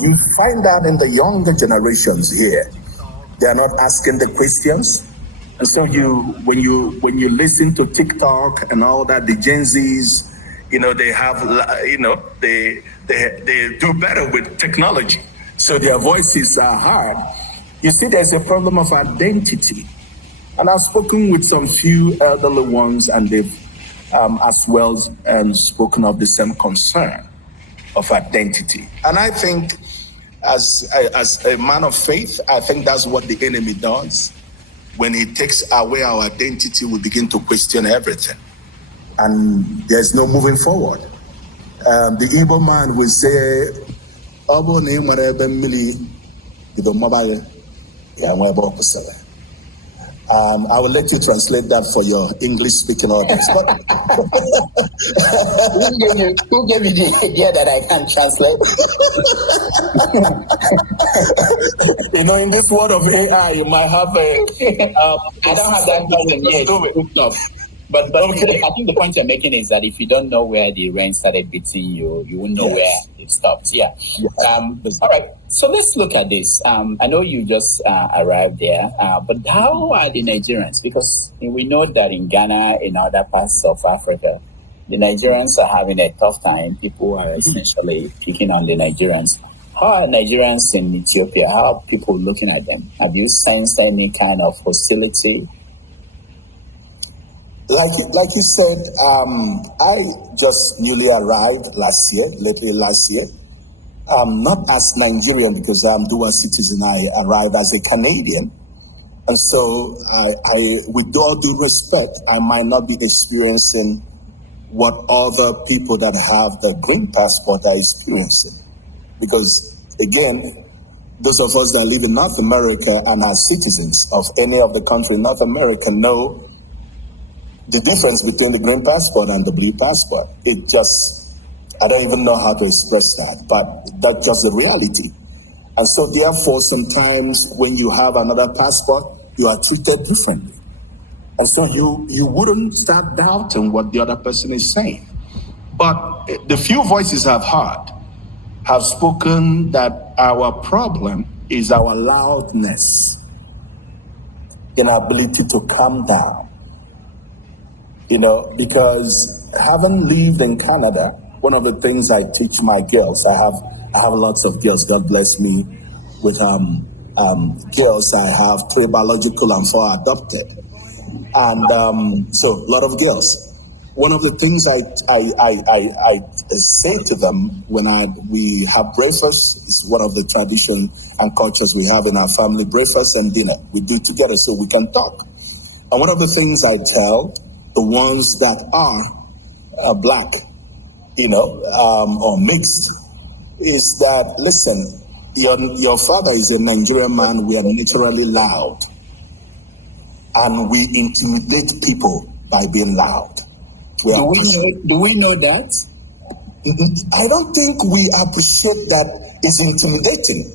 You find that in the younger generations here, they are not asking the questions. And so when you listen to TikTok and all that, the Gen Zs, they have, they do better with technology. So their voices are hard. You see, there's a problem of identity. And I've spoken with some few elderly ones, and they've as well and spoken of the same concern of identity. And I think as a man of faith, I think that's what the enemy does. When he takes away our identity, we begin to question everything. And there's no moving forward. The evil man will say, I will let you translate that for your English-speaking audience. But who gave you the idea that I can translate? In this world of AI, you might have a... I don't have that problem yet. But okay. I think the point you're making is that if you don't know where the rain started beating you, you won't know where it stopped. Yeah. All right. So let's look at this. I know you just arrived there, but how are the Nigerians? Because we know that in Ghana, in other parts of Africa, the Nigerians are having a tough time. People are essentially picking on the Nigerians. How are Nigerians in Ethiopia? How are people looking at them? Have you sensed any kind of hostility? Like you said, I just newly arrived lately last year. Not as Nigerian because I'm dual citizen. I arrived as a Canadian. And so I, with all due respect, I might not be experiencing what other people that have the green passport are experiencing. Because again, those of us that live in North America and are citizens of any of the country in North America know the difference between the green passport and the blue passport. I don't even know how to express that, but that's just the reality. And so therefore, sometimes when you have another passport, you are treated differently. And so you wouldn't start doubting what the other person is saying. But the few voices I've heard have spoken that our problem is our loudness, inability to calm down. Because having lived in Canada, one of the things I teach my girls, I have lots of girls, God bless me, with girls. I have 3 biological and 4 adopted. And so a lot of girls. One of the things I say to them when we have breakfast, is one of the tradition and cultures we have in our family, breakfast and dinner. We do it together so we can talk. And one of the things I tell the ones that are black, or mixed, is that, listen, your father is a Nigerian man. We are naturally loud. And we intimidate people by being loud. Do we know that? I don't think we appreciate that it's intimidating.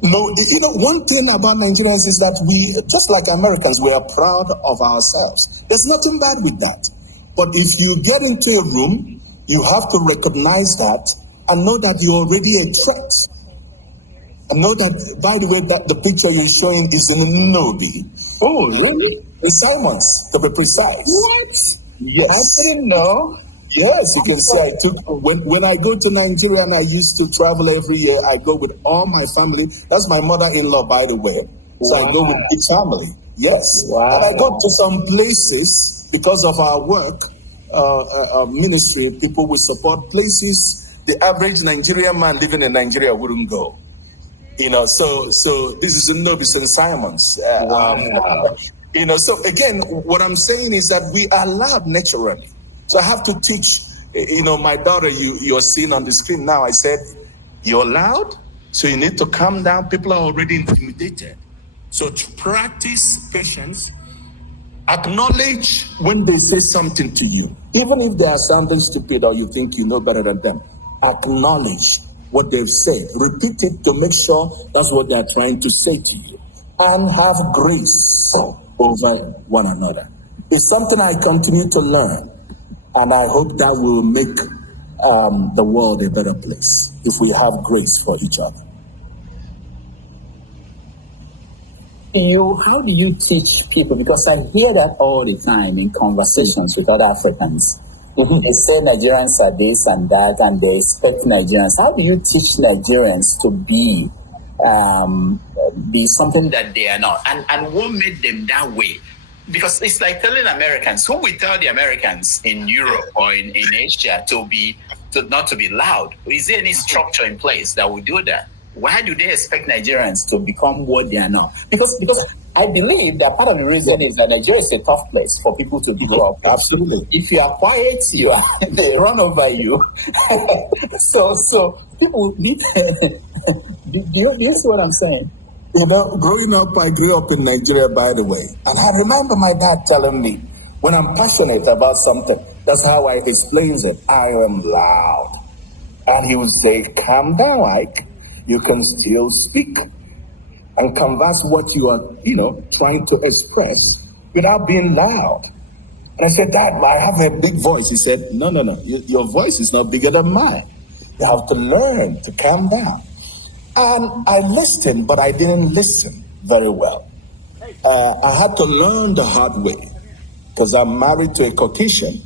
One thing about Nigerians is that we, just like Americans, we are proud of ourselves. There's nothing bad with that. But if you get into a room, you have to recognize that and know that you're already a threat. And know that, by the way, that the picture you're showing is in Nnobi. Oh, really? In Simons, to be precise. What? Yes. I didn't know. Yes, you can see I took, when I go to Nigeria and I used to travel every year, I go with all my family. That's my mother-in-law, by the way. So I go with big family. Yes. Wow. And I go to some places because of our work, ministry, people will support places the average Nigerian man living in Nigeria wouldn't go. So this is in Nnobi St. Simons. So again, what I'm saying is that we are loud naturally. So I have to teach, my daughter, you're seeing on the screen now, I said, you're loud, so you need to calm down. People are already intimidated. So to practice patience, acknowledge when they say something to you. Even if they are sounding stupid or you think you know better than them, acknowledge what they've said. Repeat it to make sure that's what they're trying to say to you. And have grace over one another. It's something I continue to learn. And I hope that will make the world a better place if we have grace for each other. How do you teach people? Because I hear that all the time in conversations with other Africans. Mm-hmm. They say Nigerians are this and that, and they expect Nigerians. How do you teach Nigerians to be something that they are not? And what made them that way? Because it's like telling Americans, who we tell the Americans in Europe or in Asia to not to be loud? Is there any structure in place that will do that? Why do they expect Nigerians to become what they are not? Because I believe that part of the reason is that Nigeria is a tough place for people to grow up. Absolutely. If you are quiet, they run over you. so people need. do you see what I'm saying? You know, growing up, I grew up in Nigeria, by the way, and I remember my dad telling me, when I'm passionate about something, that's how I explains it. I am loud, and he would say, "Calm down, Ike. You can still speak and converse what you are, trying to express without being loud." And I said, "Dad, I have a big voice." He said, No. Your voice is not bigger than mine. You have to learn to calm down. And I listened, but I didn't listen very well. I had to learn the hard way because I'm married to a Caucasian.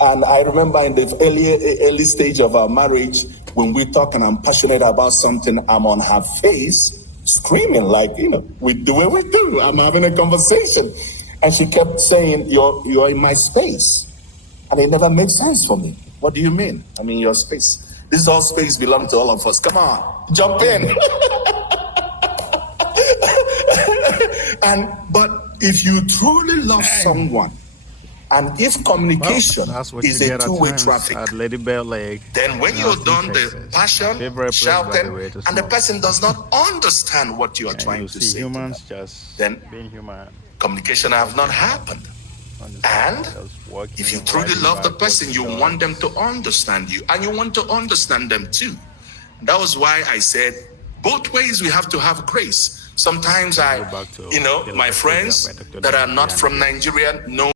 And I remember in the early stage of our marriage, when we talk and I'm passionate about something, I'm on her face screaming like, we do what we do. I'm having a conversation. And she kept saying, you're in my space. And it never made sense for me. What do you mean? I mean, your space. This is all space belongs to all of us. Come on, jump in. But if you truly love someone, and if communication is a two-way traffic, then when you're done the passion, shouting, and the person does not understand what you are trying to say, then communication have not happened. And if you truly love the person, you want them to understand you, and you want to understand them too. That was why I said both ways we have to have grace. Sometimes my friends that are not from Nigeria know